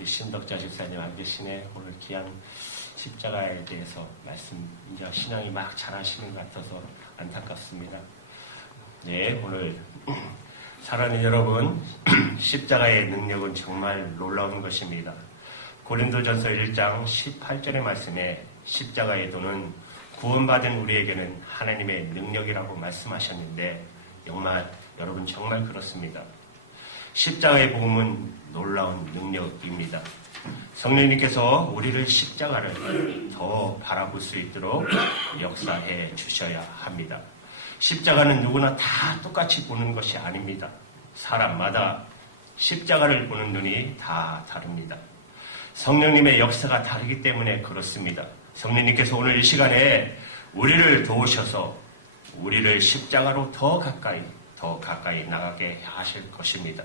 우리 신덕자 집사님 안 계시네. 오늘 귀한 십자가에 대해서 말씀, 이제 신앙이 막 잘하시는 것 같아서 안타깝습니다. 네, 오늘 사랑하는 여러분, 십자가의 능력은 정말 놀라운 것입니다. 고린도전서 1장 18절의 말씀에 십자가의 도는 구원받은 우리에게는 하나님의 능력이라고 말씀하셨는데 여러분 정말 그렇습니다. 십자가의 복음은 놀라운 능력입니다. 성령님께서 우리를 십자가를 더 바라볼 수 있도록 역사해 주셔야 합니다. 십자가는 누구나 다 똑같이 보는 것이 아닙니다. 사람마다 십자가를 보는 눈이 다 다릅니다. 성령님의 역사가 다르기 때문에 그렇습니다. 성령님께서 오늘 이 시간에 우리를 도우셔서 우리를 십자가로 더 가까이 나가게 하실 것입니다.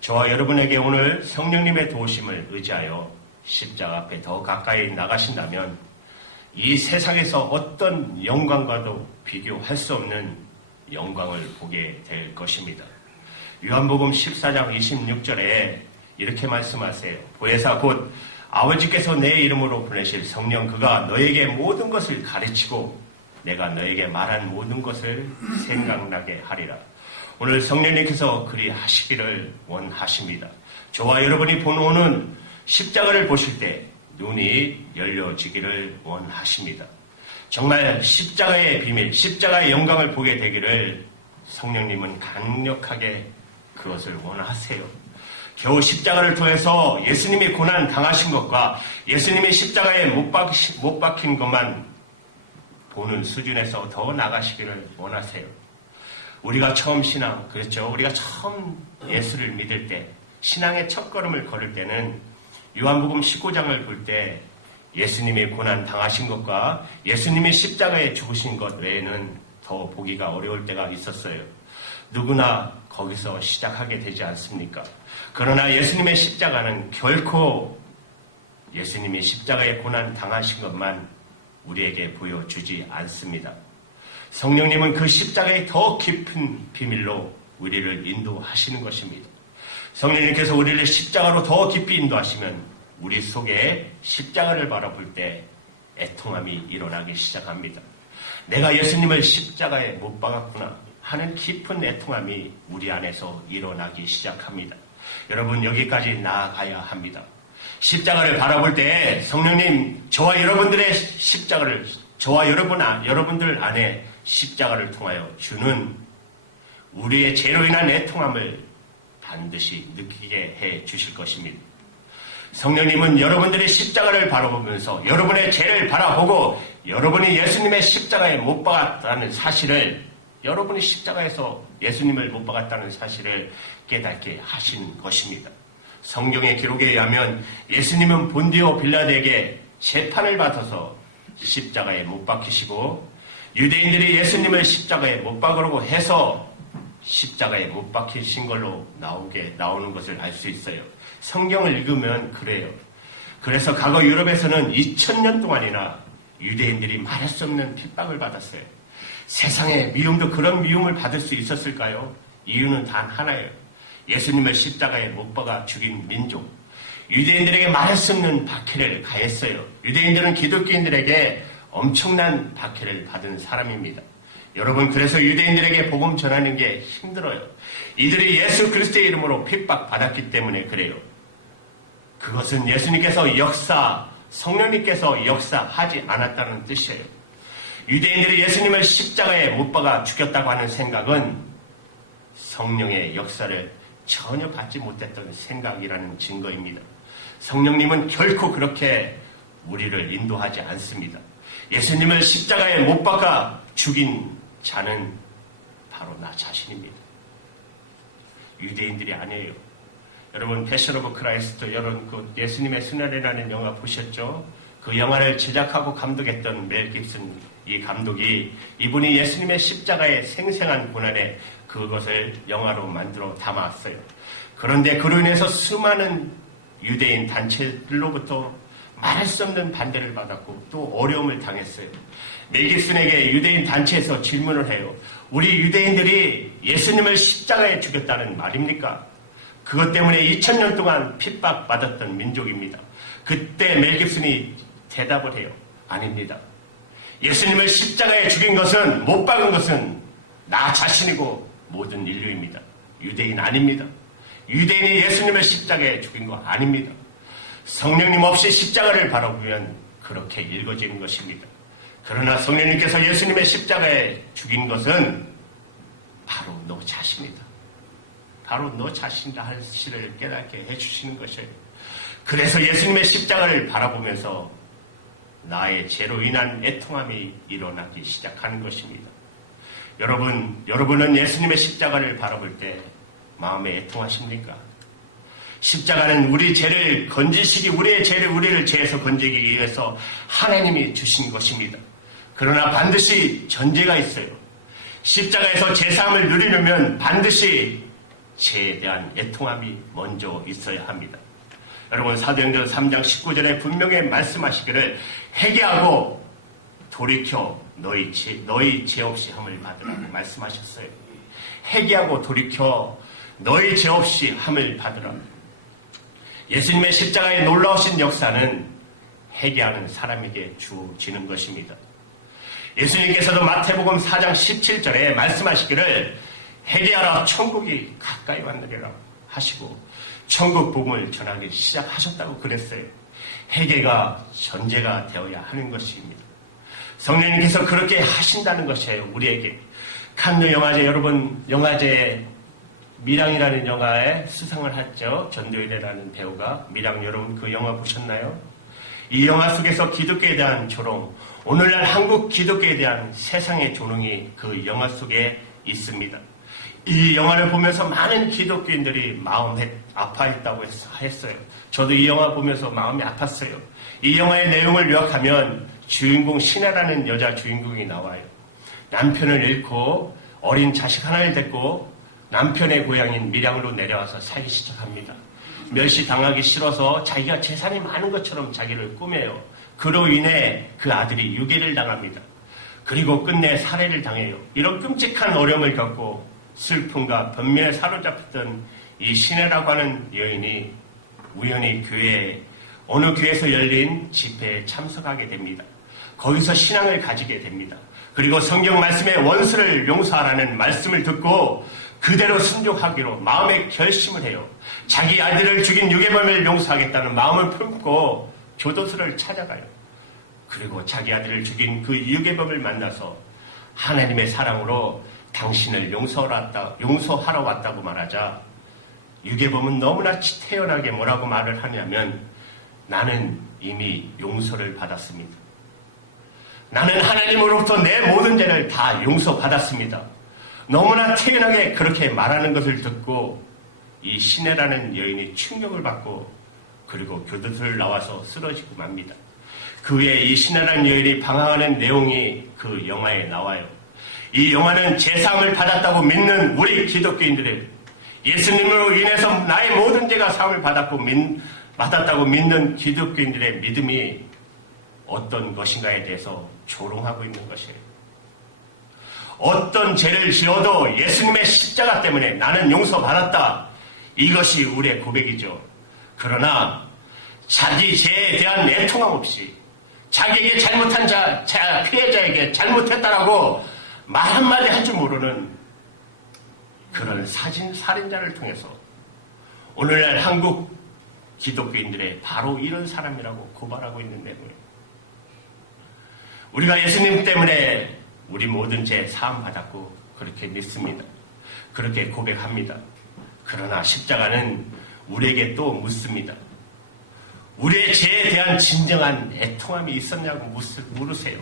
저와 여러분에게 오늘 성령님의 도우심을 의지하여 십자가 앞에 더 가까이 나가신다면 이 세상에서 어떤 영광과도 비교할 수 없는 영광을 보게 될 것입니다. 요한복음 14장 26절에 이렇게 말씀하세요. 보혜사 곧 아버지께서 내 이름으로 보내실 성령 그가 너에게 모든 것을 가르치고 내가 너에게 말한 모든 것을 생각나게 하리라. 오늘 성령님께서 그리 하시기를 원하십니다. 저와 여러분이 보는 십자가를 보실 때 눈이 열려지기를 원하십니다. 정말 십자가의 비밀, 십자가의 영광을 보게 되기를 성령님은 강력하게 그것을 원하세요. 겨우 십자가를 통해서 예수님이 고난 당하신 것과 예수님이 십자가에 못 박힌 것만 보는 수준에서 더 나가시기를 원하세요. 우리가 처음 신앙, 그렇죠? 우리가 처음 예수를 믿을 때, 신앙의 첫걸음을 걸을 때는 요한복음 19장을 볼 때 예수님이 고난 당하신 것과 예수님이 십자가에 죽으신 것 외에는 더 보기가 어려울 때가 있었어요. 누구나 거기서 시작하게 되지 않습니까? 그러나 예수님의 십자가는 결코 예수님이 십자가에 고난 당하신 것만 우리에게 보여주지 않습니다. 성령님은 그 십자가의 더 깊은 비밀로 우리를 인도하시는 것입니다. 성령님께서 우리를 십자가로 더 깊이 인도하시면 우리 속에 십자가를 바라볼 때 애통함이 일어나기 시작합니다. 내가 예수님을 십자가에 못 박았구나 하는 깊은 애통함이 우리 안에서 일어나기 시작합니다. 여러분 여기까지 나아가야 합니다. 십자가를 바라볼 때 성령님 저와 여러분들의 십자가를 저와 여러분들 안에 십자가를 통하여 주는 우리의 죄로 인한 애통함을 반드시 느끼게 해 주실 것입니다. 성령님은 여러분들의 십자가를 바라보면서 여러분의 죄를 바라보고 여러분이 예수님의 십자가에 못 박았다는 사실을 여러분이 십자가에서 예수님을 못 박았다는 사실을 깨닫게 하신 것입니다. 성경의 기록에 의하면 예수님은 본디오 빌라도에게 재판을 받아서 십자가에 못 박히시고 유대인들이 예수님을 십자가에 못 박으려고 해서 십자가에 못 박히신 걸로 나오는 것을 알 수 있어요. 성경을 읽으면 그래요. 그래서 과거 유럽에서는 2000년 동안이나 유대인들이 말할 수 없는 핍박을 받았어요. 세상의 미움도 그런 미움을 받을 수 있었을까요? 이유는 단 하나예요. 예수님을 십자가에 못 박아 죽인 민족. 유대인들에게 말할 수 없는 박해를 가했어요. 유대인들은 기독교인들에게 엄청난 박해를 받은 사람입니다. 여러분 그래서 유대인들에게 복음 전하는 게 힘들어요. 이들이 예수 그리스도의 이름으로 핍박받았기 때문에 그래요. 그것은 예수님께서 성령님께서 역사하지 않았다는 뜻이에요. 유대인들이 예수님을 십자가에 못 박아 죽였다고 하는 생각은 성령의 역사를 전혀 받지 못했던 생각이라는 증거입니다. 성령님은 결코 그렇게 우리를 인도하지 않습니다. 예수님을 십자가에 못 박아 죽인 자는 바로 나 자신입니다. 유대인들이 아니에요. 여러분 패션 오브 크라이스트 여러분 그 예수님의 순환이라는 영화 보셨죠? 그 영화를 제작하고 감독했던 멜 깁슨 이 감독이 이분이 예수님의 십자가의 생생한 고난에 그것을 영화로 만들어 담았어요. 그런데 그로 인해서 수많은 유대인 단체들로부터 말할 수 없는 반대를 받았고 또 어려움을 당했어요. 멜 깁슨에게 유대인 단체에서 질문을 해요. 우리 유대인들이 예수님을 십자가에 죽였다는 말입니까? 그것 때문에 2000년 동안 핍박받았던 민족입니다. 그때 멜 깁슨이 대답을 해요. 아닙니다. 예수님을 십자가에 죽인 것은, 못 박은 것은 나 자신이고 모든 인류입니다. 유대인 아닙니다. 유대인이 예수님을 십자가에 죽인 거 아닙니다. 성령님 없이 십자가를 바라보면 그렇게 읽어지는 것입니다. 그러나 성령님께서 예수님의 십자가에 죽인 것은 바로 너 자신이다. 바로 너 자신이다 할 사실을 깨닫게 해주시는 것이에요. 그래서 예수님의 십자가를 바라보면서 나의 죄로 인한 애통함이 일어나기 시작하는 것입니다. 여러분은 예수님의 십자가를 바라볼 때 마음에 애통하십니까? 십자가는 우리 죄를 건지시기, 우리를 죄에서 건지기 위해서 하나님이 주신 것입니다. 그러나 반드시 전제가 있어요. 십자가에서 제사함을 누리려면 반드시 죄에 대한 애통함이 먼저 있어야 합니다. 여러분, 사도행전 3장 19절에 분명히 말씀하시기를 회개하고 돌이켜 너희 죄 없이 함을 받으라고 말씀하셨어요. 회개하고 돌이켜 너희 죄 없이 함을 받으라. 예수님의 십자가의 놀라우신 역사는 회개하는 사람에게 주어지는 것입니다. 예수님께서도 마태복음 4장 17절에 말씀하시기를 회개하라 천국이 가까이 왔느니라 하시고 천국 복음을 전하기 시작하셨다고 그랬어요. 회개가 전제가 되어야 하는 것입니다. 성령님께서 그렇게 하신다는 것이에요. 우리에게. 칸느 영화제, 여러분 영화제에 미량이라는 영화에 수상을 했죠. 전도연이라는 배우가. 미량, 여러분 그 영화 보셨나요? 이 영화 속에서 기독교에 대한 조롱, 오늘날 한국 기독교에 대한 세상의 조롱이 그 영화 속에 있습니다. 이 영화를 보면서 많은 기독교인들이 마음이 아파했다고 했어요. 저도 이 영화 보면서 마음이 아팠어요. 이 영화의 내용을 요약하면 주인공 신혜라는 여자 주인공이 나와요. 남편을 잃고 어린 자식 하나를 데리고 남편의 고향인 밀양으로 내려와서 살기 시작합니다. 멸시당하기 싫어서 자기가 재산이 많은 것처럼 자기를 꾸며요. 그로 인해 그 아들이 유괴를 당합니다. 그리고 끝내 살해를 당해요. 이런 끔찍한 어려움을 겪고 슬픔과 변명에 사로잡혔던 이 신혜라고 하는 여인이 우연히 어느 교회에서 열린 집회에 참석하게 됩니다. 거기서 신앙을 가지게 됩니다. 그리고 성경 말씀에 원수를 용서하라는 말씀을 듣고 그대로 순종하기로 마음의 결심을 해요. 자기 아들을 죽인 유괴범을 용서하겠다는 마음을 품고 교도소를 찾아가요. 그리고 자기 아들을 죽인 그 유괴범을 만나서 하나님의 사랑으로 당신을 용서하러 왔다고 말하자 유괴범은 너무나 태연하게 뭐라고 말을 하냐면 나는 이미 용서를 받았습니다. 나는 하나님으로부터 내 모든 죄를 다 용서받았습니다. 너무나 태연하게 그렇게 말하는 것을 듣고 이 신혜라는 여인이 충격을 받고 그리고 교도소를 나와서 쓰러지고 맙니다. 그 후에 이 신혜라는 여인이 방황하는 내용이 그 영화에 나와요. 이 영화는 제사함을 받았다고 믿는 우리 기독교인들의 예수님으로 인해서 나의 모든 죄가 사함을 받았다고 믿는 기독교인들의 믿음이 어떤 것인가에 대해서 조롱하고 있는 것이에요. 어떤 죄를 지어도 예수님의 십자가 때문에 나는 용서받았다. 이것이 우리의 고백이죠. 그러나 자기 죄에 대한 애통함 없이 자기에게 잘못한 피해자에게 잘못했다라고 말 한마디 할 줄 모르는 그런 살인자를 통해서 오늘날 한국 기독교인들의 바로 이런 사람이라고 고발하고 있는 내용이에요. 우리가 예수님 때문에 우리 모든 죄 사함 받았고 그렇게 믿습니다. 그렇게 고백합니다. 그러나 십자가는 우리에게 또 묻습니다. 우리의 죄에 대한 진정한 애통함이 있었냐고 물으세요.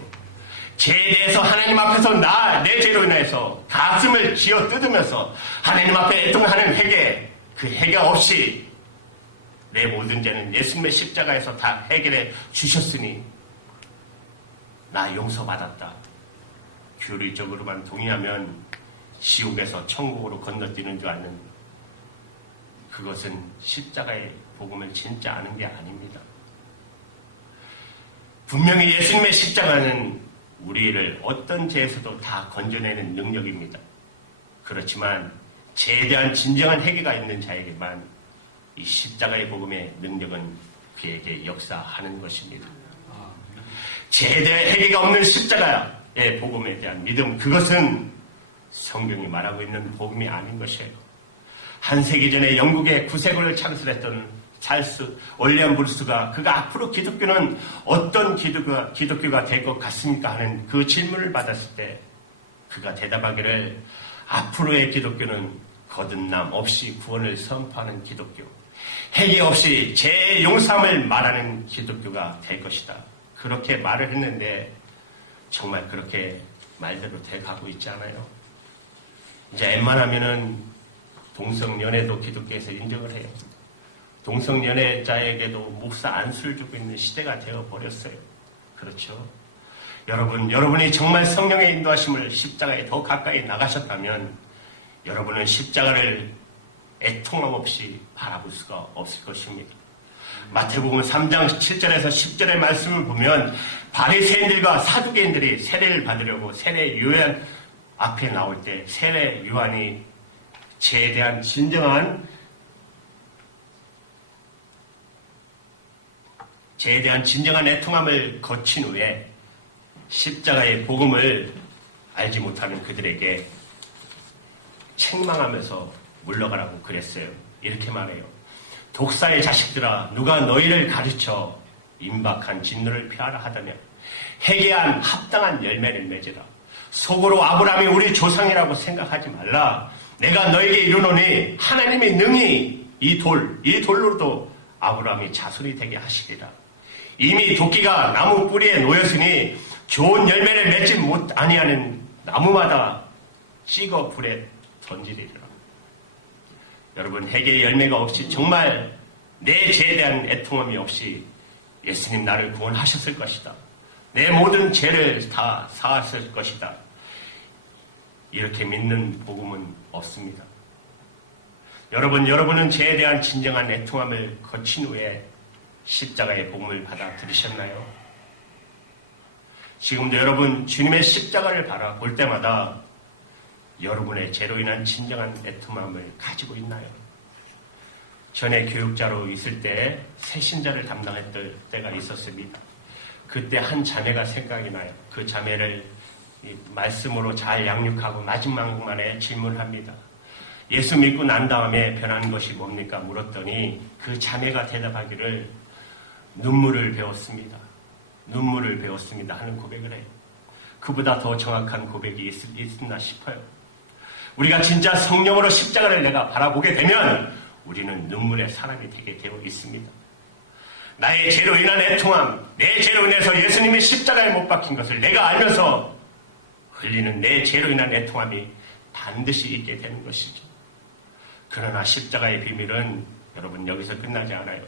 죄에 대해서 하나님 앞에서 내 죄로 인해서 가슴을 쥐어 뜯으면서 하나님 앞에 애통하는 회개, 그 회개 없이 내 모든 죄는 예수님의 십자가에서 다 해결해 주셨으니 나 용서받았다. 교리적으로만 동의하면 지옥에서 천국으로 건너뛰는 줄 아는 그것은 십자가의 복음을 진짜 아는 게 아닙니다. 분명히 예수님의 십자가는 우리를 어떤 죄에서도 다 건져내는 능력입니다. 그렇지만 죄에 대한 진정한 회개가 있는 자에게만 이 십자가의 복음의 능력은 그에게 역사하는 것입니다. 죄에 대한 회개가 없는 십자가의 복음에 대한 믿음, 그것은 성경이 말하고 있는 복음이 아닌 것이에요. 한 세기 전에 영국의 구세군을 창설했던 찰스 월리엄 브루스가 그가 앞으로 기독교는 어떤 기독교가 될 것 같습니까? 하는 그 질문을 받았을 때 그가 대답하기를 앞으로의 기독교는 거듭남 없이 구원을 선포하는 기독교, 회개 없이 죄의 용서함을 말하는 기독교가 될 것이다. 그렇게 말을 했는데 정말 그렇게 말대로 돼가고 있지 않아요? 이제 웬만하면은 동성연애도 기독교에서 인정을 해요. 동성연애자에게도 목사 안수를 주고 있는 시대가 되어버렸어요. 그렇죠? 여러분이 정말 성령의 인도하심을 십자가에 더 가까이 나가셨다면 여러분은 십자가를 애통함 없이 바라볼 수가 없을 것입니다. 마태복음 3장 7절에서 10절의 말씀을 보면 바리새인들과 사두개인들이 세례를 받으려고 세례 요한 앞에 나올 때 세례 요한이 죄에 대한 진정한 애통함을 거친 후에 십자가의 복음을 알지 못하는 그들에게 책망하면서 물러가라고 그랬어요. 이렇게 말해요. 독사의 자식들아, 누가 너희를 가르쳐 임박한 진노를 피하라 하다면 회개한 합당한 열매를 맺으라. 속으로 아브라함이 우리 조상이라고 생각하지 말라. 내가 너에게 이르노니 하나님이 능히 이 돌로도 아브라함이 자손이 되게 하시리라. 이미 도끼가 나무 뿌리에 놓였으니 좋은 열매를 맺지 아니하는 나무마다 찍어 불에 던지리라. 여러분, 회개의 열매가 없이 정말 내 죄에 대한 애통함이 없이 예수님 나를 구원하셨을 것이다. 내 모든 죄를 다 사하실 것이다. 이렇게 믿는 복음은 없습니다. 여러분은 죄에 대한 진정한 애통함을 거친 후에 십자가의 복음을 받아 들으셨나요? 지금도 여러분 주님의 십자가를 바라볼 때마다 여러분의 죄로 인한 진정한 애통함을 가지고 있나요? 전에 교육자로 있을 때 새신자를 담당했던 때가 있었습니다. 그때 한 자매가 생각이 나요. 그 자매를 말씀으로 잘 양육하고 마지막만에 질문합니다. 예수 믿고 난 다음에 변한 것이 뭡니까? 물었더니 그 자매가 대답하기를 눈물을 배웠습니다. 눈물을 배웠습니다 하는 고백을 해요. 그보다 더 정확한 고백이 있나 싶어요. 우리가 진짜 성령으로 십자가를 내가 바라보게 되면 우리는 눈물의 사람이 되게 되어 있습니다. 나의 죄로 인한 애통함, 내 죄로 인해서 예수님이 십자가에 못 박힌 것을 내가 알면서 흘리는 내 죄로 인한 애통함이 반드시 있게 되는 것이죠. 그러나 십자가의 비밀은 여러분 여기서 끝나지 않아요.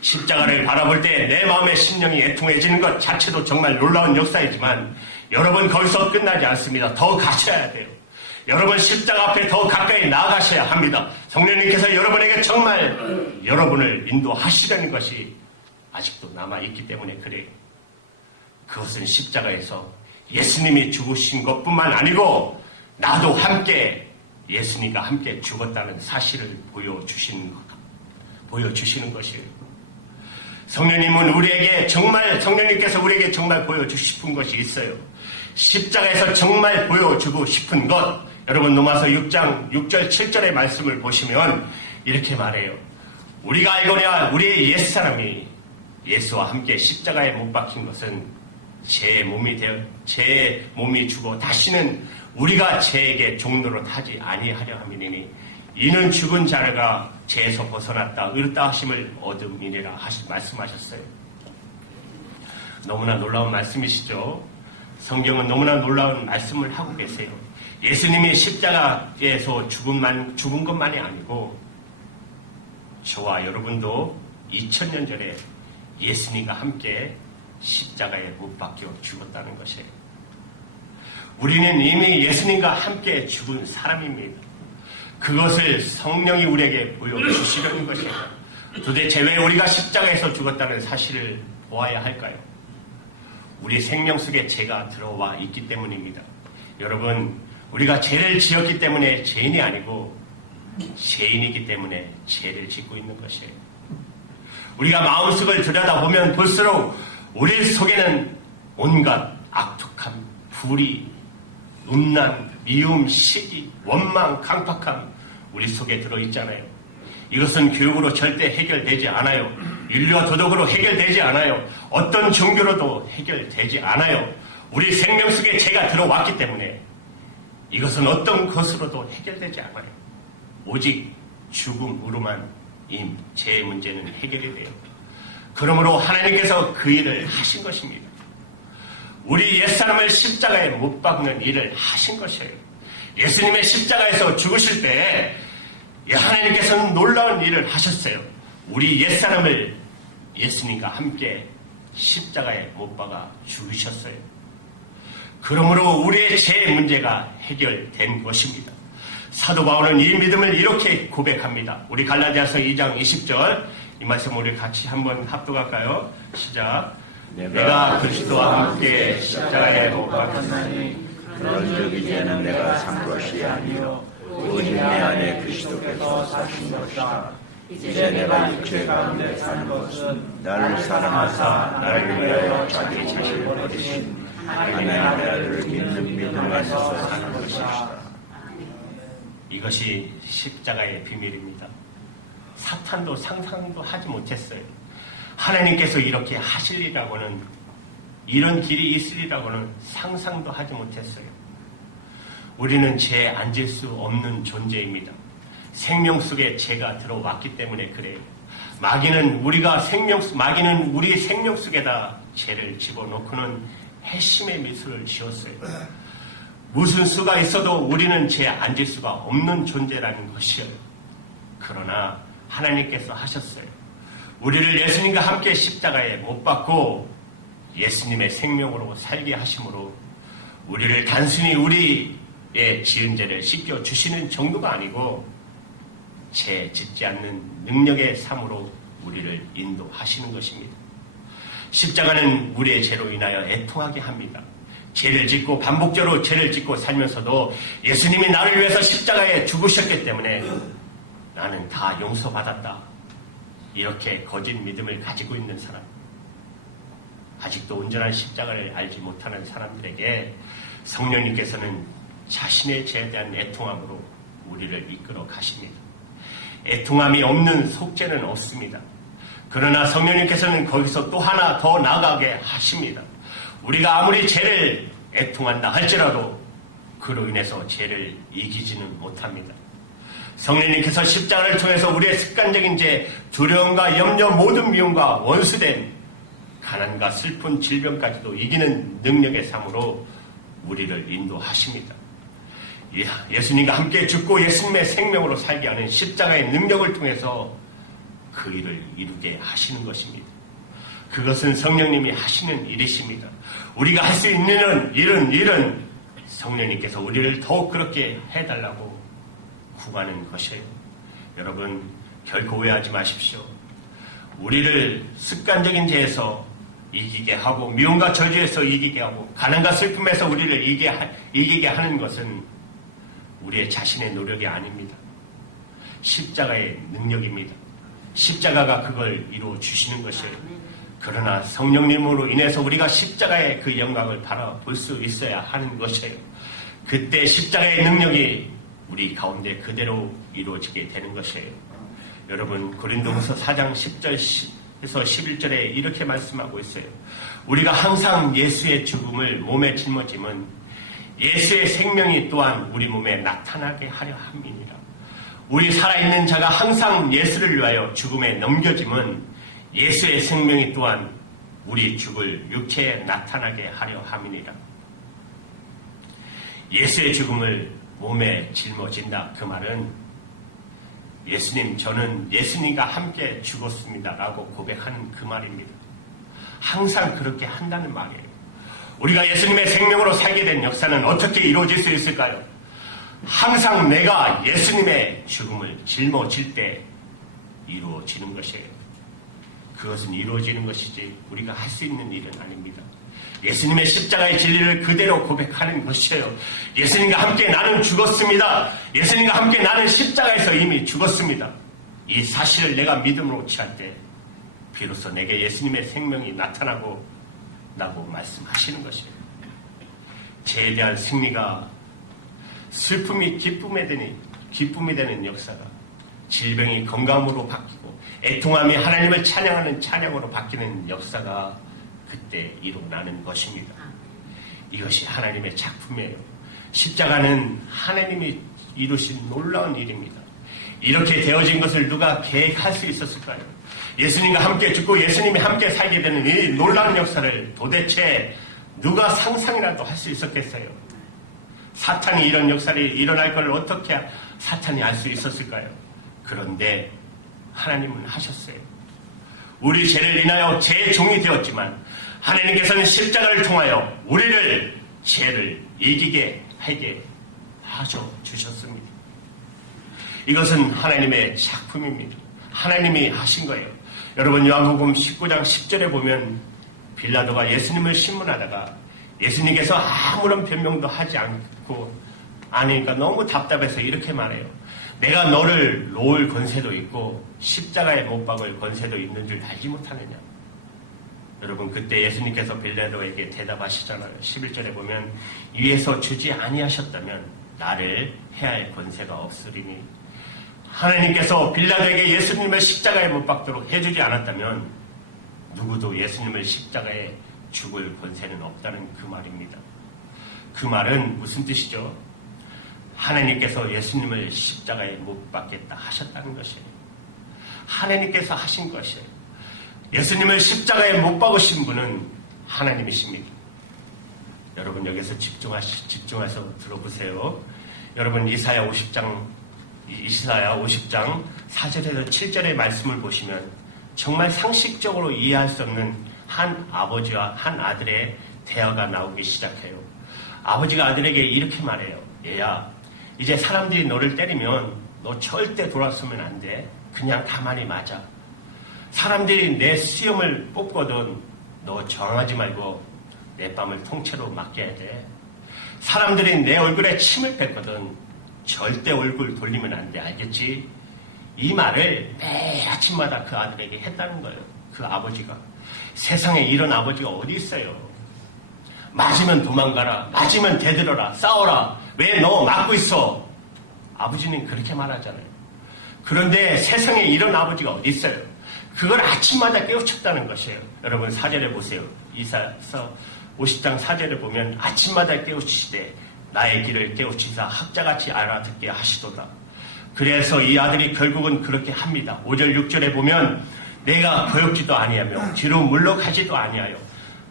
십자가를 바라볼 때 내 마음의 심령이 애통해지는 것 자체도 정말 놀라운 역사이지만 여러분 거기서 끝나지 않습니다. 더 가셔야 돼요. 여러분 십자가 앞에 더 가까이 나아가셔야 합니다. 성령님께서 여러분에게 정말 여러분을 인도하시려는 것이 아직도 남아있기 때문에 그래요. 그것은 십자가에서 예수님이 죽으신 것뿐만 아니고 나도 함께 예수님과 함께 죽었다는 사실을 보여주시는 것이에요. 성령님께서 우리에게 정말 보여주고 싶은 것이 있어요. 십자가에서 정말 보여주고 싶은 것, 여러분 로마서 6장 6절 7절의 말씀을 보시면 이렇게 말해요. 우리가 알거냐 우리의 옛사람이 예수와 함께 십자가에 못 박힌 것은 제 몸이 죽어 다시는 우리가 죄에게 종노릇 하지 아니하려 함이니 이는 죽은 자가 죄에서 벗어났다 의롭다 하심을 얻음이니라 말씀하셨어요. 너무나 놀라운 말씀이시죠. 성경은 너무나 놀라운 말씀을 하고 계세요. 예수님이 십자가에서 죽은 것만이 아니고 저와 여러분도 2000년 전에 예수님과 함께 십자가에 못 박혀 죽었다는 것이에요. 우리는 이미 예수님과 함께 죽은 사람입니다. 그것을 성령이 우리에게 보여주시려는 것입니다. 도대체 왜 우리가 십자가에서 죽었다는 사실을 보아야 할까요? 우리 생명 속에 죄가 들어와 있기 때문입니다. 여러분, 우리가 죄를 지었기 때문에 죄인이 아니고 죄인이기 때문에 죄를 짓고 있는 것이에요. 우리가 마음속을 들여다보면 볼수록 우리 속에는 온갖 악독함, 불의, 음란, 미움, 시기, 원망, 강팍함 우리 속에 들어있잖아요. 이것은 교육으로 절대 해결되지 않아요. 윤리와 도덕으로 해결되지 않아요. 어떤 종교로도 해결되지 않아요. 우리 생명 속에 죄가 들어왔기 때문에 이것은 어떤 것으로도 해결되지 않아요. 오직 죽음으로만 이 죄의 문제는 해결이 돼요. 그러므로 하나님께서 그 일을 하신 것입니다. 우리 옛사람을 십자가에 못 박는 일을 하신 것이에요. 예수님의 십자가에서 죽으실 때 하나님께서는 놀라운 일을 하셨어요. 우리 옛사람을 예수님과 함께 십자가에 못 박아 죽으셨어요. 그러므로 우리의 죄의 문제가 해결된 것입니다. 사도 바울은 이 믿음을 이렇게 고백합니다. 우리 갈라디아서 2장 20절 이 말씀 우리 같이 한번 합독할까요? 시작. 내가 그리스도와 함께 십자가에 못 박혔나니 그런즉 이제는 내가 산 것이 아니요 오직 내 안에 그리스도께서 사신 것이다. 이제 내가 육체 가운데 사는 것은 나를 사랑하사 나를 위하여 자기 자신을 버리신 하나님의 아들을 믿는 믿음 안에서 사는 것이다. 이것이 십자가의 비밀입니다. 사탄도 상상도 하지 못했어요. 하나님께서 이렇게 하실리라고는, 이런 길이 있으리라고는 상상도 하지 못했어요. 우리는 죄에 앉을 수 없는 존재입니다. 생명 속에 죄가 들어왔기 때문에 그래요. 마귀는 우리 생명 속에다 죄를 집어넣고는 핵심의 미술을 지었어요. 무슨 수가 있어도 우리는 죄에 앉을 수가 없는 존재라는 것이에요. 그러나 하나님께서 하셨어요. 우리를 예수님과 함께 십자가에 못 박고 예수님의 생명으로 살게 하심으로 우리를 단순히 우리의 지은 죄를 씻겨주시는 정도가 아니고 죄 짓지 않는 능력의 삶으로 우리를 인도하시는 것입니다. 십자가는 우리의 죄로 인하여 애통하게 합니다. 죄를 짓고 반복적으로 죄를 짓고 살면서도 예수님이 나를 위해서 십자가에 죽으셨기 때문에 나는 다 용서받았다. 이렇게 거짓 믿음을 가지고 있는 사람, 아직도 온전한 십자가를 알지 못하는 사람들에게 성령님께서는 자신의 죄에 대한 애통함으로 우리를 이끌어 가십니다. 애통함이 없는 속죄는 없습니다. 그러나 성령님께서는 거기서 또 하나 더 나아가게 하십니다. 우리가 아무리 죄를 애통한다 할지라도 그로 인해서 죄를 이기지는 못합니다. 성령님께서 십자가를 통해서 우리의 습관적인 죄, 두려움과 염려, 모든 미움과 원수된 가난과 슬픈 질병까지도 이기는 능력의 삶으로 우리를 인도하십니다. 예수님과 함께 죽고 예수님의 생명으로 살게 하는 십자가의 능력을 통해서 그 일을 이루게 하시는 것입니다. 그것은 성령님이 하시는 일이십니다. 우리가 할 수 있는 일은 성령님께서 우리를 더욱 그렇게 해달라고 구하는 것이에요. 여러분 결코 오해하지 마십시오. 우리를 습관적인 죄에서 이기게 하고 미움과 저주에서 이기게 하고 가난과 슬픔에서 우리를 이기게 하는 것은 우리의 자신의 노력이 아닙니다. 십자가의 능력입니다. 십자가가 그걸 이루어 주시는 것이에요. 그러나 성령님으로 인해서 우리가 십자가의 그 영광을 바라볼 수 있어야 하는 것이에요. 그때 십자가의 능력이 우리 가운데 그대로 이루어지게 되는 것이에요. 여러분 고린도후서 4장 10절에서 11절에 이렇게 말씀하고 있어요. 우리가 항상 예수의 죽음을 몸에 짊어짐은 예수의 생명이 또한 우리 몸에 나타나게 하려 함이니라. 우리 살아있는 자가 항상 예수를 위하여 죽음에 넘겨짐은 예수의 생명이 또한 우리 죽을 육체에 나타나게 하려 함이니라. 예수의 죽음을 몸에 짊어진다. 그 말은 예수님, 저는 예수님과 함께 죽었습니다 라고 고백하는 그 말입니다. 항상 그렇게 한다는 말이에요. 우리가 예수님의 생명으로 살게 된 역사는 어떻게 이루어질 수 있을까요? 항상 내가 예수님의 죽음을 짊어질 때 이루어지는 것이에요. 그것은 이루어지는 것이지 우리가 할 수 있는 일은 아닙니다. 예수님의 십자가의 진리를 그대로 고백하는 것이에요. 예수님과 함께 나는 죽었습니다. 예수님과 함께 나는 십자가에서 이미 죽었습니다. 이 사실을 내가 믿음으로 취할 때 비로소 내게 예수님의 생명이 나타나고 라고 말씀하시는 것이에요. 죄에 대한 승리가 슬픔이 기쁨이 되는 역사가, 질병이 건강으로 바뀌고 애통함이 하나님을 찬양하는 찬양으로 바뀌는 역사가 그때 일어나는 것입니다. 이것이 하나님의 작품이에요. 십자가는 하나님이 이루신 놀라운 일입니다. 이렇게 되어진 것을 누가 계획할 수 있었을까요? 예수님과 함께 죽고 예수님이 함께 살게 되는 이 놀라운 역사를 도대체 누가 상상이라도 할 수 있었겠어요? 사탄이 이런 역사를 일어날 걸 어떻게 사탄이 알 수 있었을까요? 그런데 하나님은 하셨어요. 우리 죄를 인하여 죄의 종이 되었지만 하나님께서는 십자가를 통하여 우리를 죄를 이기게 하게 하셔 주셨습니다. 이것은 하나님의 작품입니다. 하나님이 하신 거예요. 여러분 요한복음 19장 10절에 보면 빌라도가 예수님을 신문하다가 예수님께서 아무런 변명도 하지 않고 아니니까 너무 답답해서 이렇게 말해요. 내가 너를 놓을 권세도 있고 십자가에 못 박을 권세도 있는 줄 알지 못하느냐. 여러분 그때 예수님께서 빌라도에게 대답하시잖아요. 11절에 보면 위에서 주지 아니하셨다면 나를 해할 권세가 없으리니. 하나님께서 빌라도에게 예수님을 십자가에 못 박도록 해주지 않았다면 누구도 예수님을 십자가에 죽을 권세는 없다는 그 말입니다. 그 말은 무슨 뜻이죠? 하나님께서 예수님을 십자가에 못 박겠다 하셨다는 것이에요. 하나님께서 하신 것이에요. 예수님을 십자가에 못 박으신 분은 하나님이십니다. 여러분 여기서 집중해서 들어보세요. 여러분 이사야 50장 4절에서 7절의 말씀을 보시면 정말 상식적으로 이해할 수 없는 한 아버지와 한 아들의 대화가 나오기 시작해요. 아버지가 아들에게 이렇게 말해요. 얘야, 이제 사람들이 너를 때리면 너 절대 돌아서면 안 돼. 그냥 가만히 맞아. 사람들이 내 수염을 뽑거든 너 저항하지 말고 내 뺨을 통째로 맡겨야 돼. 사람들이 내 얼굴에 침을 뱉거든 절대 얼굴 돌리면 안 돼. 알겠지? 이 말을 매 아침마다 그 아들에게 했다는 거예요. 그 아버지가. 세상에 이런 아버지가 어디 있어요? 맞으면 도망가라. 맞으면 대들어라. 싸워라. 왜 너 맞고 있어? 아버지는 그렇게 말하잖아요. 그런데 세상에 이런 아버지가 어디 있어요? 그걸 아침마다 깨우쳤다는 것이에요. 여러분 4절에 보세요. 이사서 50장 4절에 보면 아침마다 깨우치시되 나의 길을 깨우치사 학자같이 알아듣게 하시도다. 그래서 이 아들이 결국은 그렇게 합니다. 5절 6절에 보면 내가 거역지도 아니하며 뒤로 물러가지도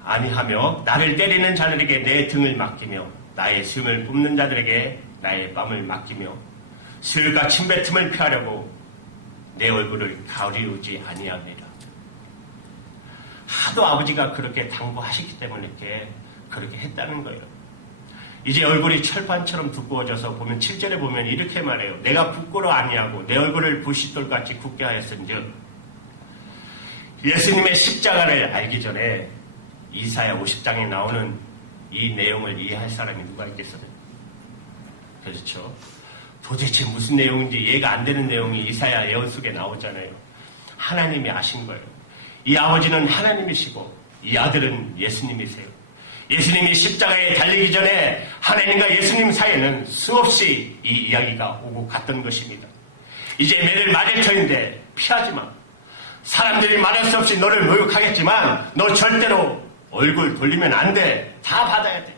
아니하며 나를 때리는 자들에게 내 등을 맡기며 나의 수염을 뽑는 자들에게 나의 뺨을 맡기며 수혈과 침뱉음을 피하려고 내 얼굴을 가리우지 아니합니다. 하도 아버지가 그렇게 당부하시기 때문에 그렇게 했다는 거예요. 이제 얼굴이 철판처럼 두꺼워져서 보면 7절에 보면 이렇게 말해요. 내가 부끄러 아니하고 내 얼굴을 부싯돌같이 굳게 하였은즉. 예수님의 십자가를 알기 전에 이사야 50장에 나오는 이 내용을 이해할 사람이 누가 있겠어요? 그렇죠? 도대체 무슨 내용인지 이해가 안 되는 내용이 이사야 예언 속에 나오잖아요. 하나님이 아신 거예요. 이 아버지는 하나님이시고 이 아들은 예수님이세요. 예수님이 십자가에 달리기 전에 하나님과 예수님 사이에는 수없이 이 이야기가 오고 갔던 것입니다. 이제 매를 맞을 터인데 피하지 마. 사람들이 말할 수 없이 너를 모욕하겠지만 너 절대로 얼굴 돌리면 안 돼. 다 받아야 돼.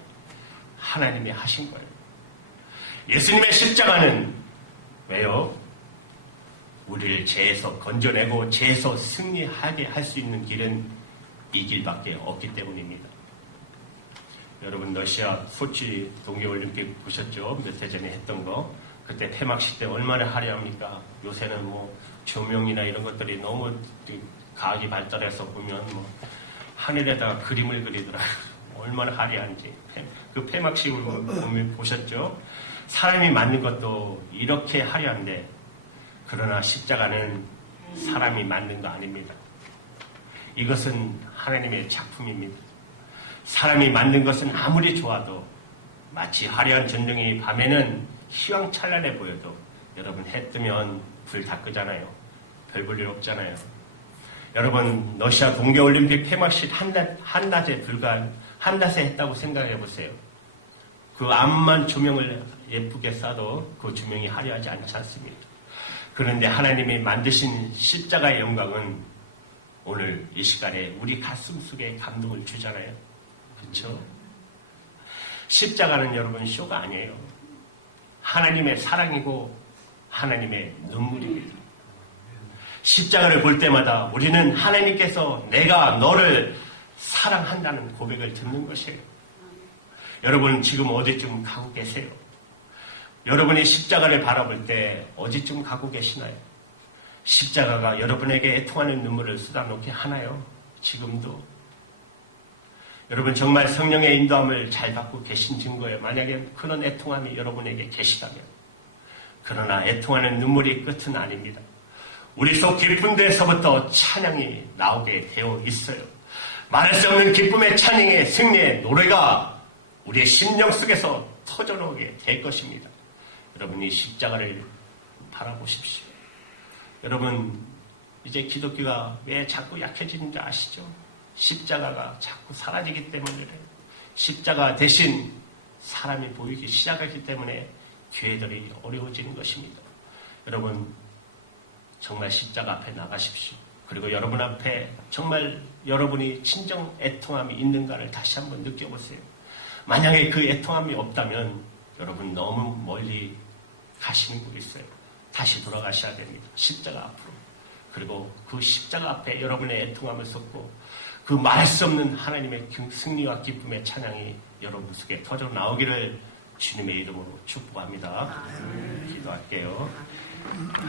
하나님이 하신 거예요. 예수님의 십자가는 왜요? 우리를 죄에서 건져내고 죄에서 승리하게 할 수 있는 길은 이 길밖에 없기 때문입니다. 여러분 러시아 소치 동계올림픽 보셨죠? 몇 해 전에 했던 거. 그때 폐막식 때 얼마나 화려합니까? 요새는 뭐 조명이나 이런 것들이 너무 과학이 발달해서 보면 뭐 하늘에다가 그림을 그리더라고요. 얼마나 화려한지. 그 폐막식을 보셨죠? 사람이 맞는 것도 이렇게 화려한데 그러나 십자가는 사람이 맞는 거 아닙니다. 이것은 하나님의 작품입니다. 사람이 만든 것은 아무리 좋아도 마치 화려한 전등이 밤에는 희왕찬란해 보여도 여러분 해 뜨면 불 다 끄잖아요. 별 볼 일 없잖아요. 여러분 러시아 동계올림픽 폐막식 한낮에 불과한 한낮에 했다고 생각해 보세요. 그 암만 조명을 예쁘게 쏴도 그 조명이 화려하지 않지 않습니다. 그런데 하나님이 만드신 십자가의 영광은 오늘 이 시간에 우리 가슴 속에 감동을 주잖아요. 그렇죠? 십자가는 여러분 쇼가 아니에요. 하나님의 사랑이고 하나님의 눈물입니다. 십자가를 볼 때마다 우리는 하나님께서 내가 너를 사랑한다는 고백을 듣는 것이에요. 여러분 지금 어디쯤 가고 계세요? 여러분이 십자가를 바라볼 때 어디쯤 가고 계시나요? 십자가가 여러분에게 애통하는 눈물을 쏟아놓게 하나요? 지금도? 여러분 정말 성령의 인도함을 잘 받고 계신 증거예요. 만약에 그런 애통함이 여러분에게 계시다면. 그러나 애통하는 눈물이 끝은 아닙니다. 우리 속 깊은 데서부터 찬양이 나오게 되어 있어요. 말할 수 없는 기쁨의 찬양의 승리의 노래가 우리의 심령 속에서 터져나오게 될 것입니다. 여러분이 십자가를 바라보십시오. 여러분 이제 기독교가 왜 자꾸 약해지는지 아시죠? 십자가가 자꾸 사라지기 때문에 그래요. 십자가 대신 사람이 보이기 시작하기 때문에 교회들이 어려워지는 것입니다. 여러분 정말 십자가 앞에 나가십시오. 그리고 여러분 앞에 정말 여러분이 진정 애통함이 있는가를 다시 한번 느껴보세요. 만약에 그 애통함이 없다면 여러분 너무 멀리 가시는 곳이 있어요. 다시 돌아가셔야 됩니다. 십자가 앞으로. 그리고 그 십자가 앞에 여러분의 애통함을 쏟고 그 말할 수 없는 하나님의 승리와 기쁨의 찬양이 여러분 속에 터져 나오기를 주님의 이름으로 축복합니다. 기도할게요.